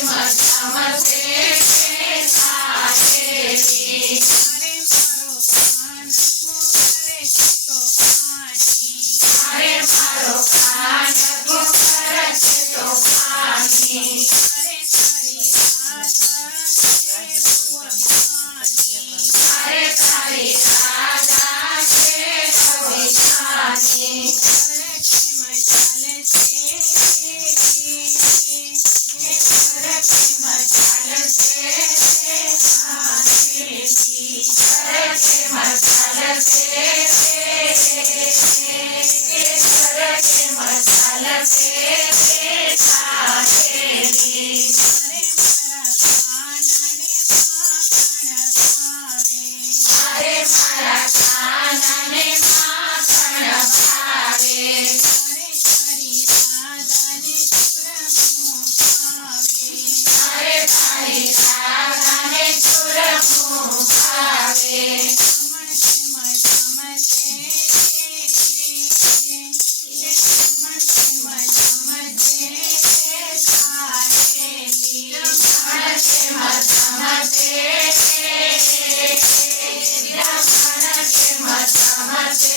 અરે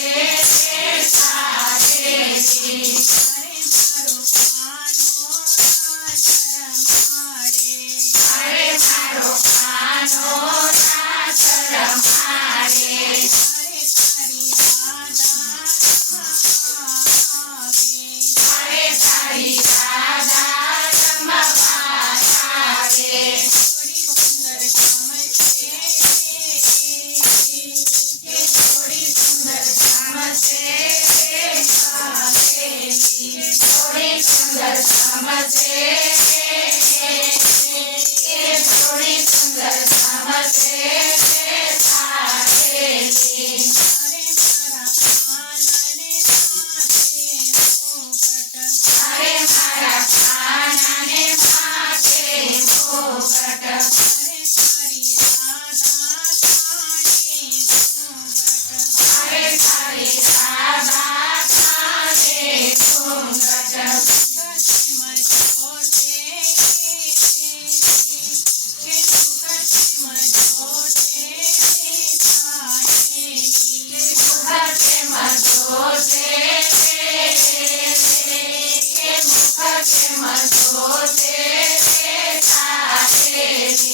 Yes.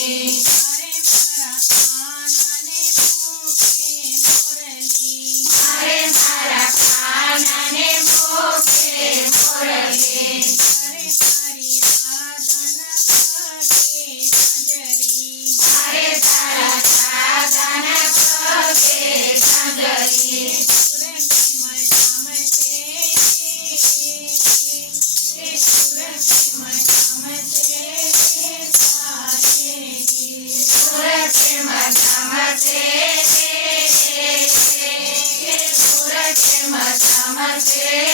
peace. મધમતે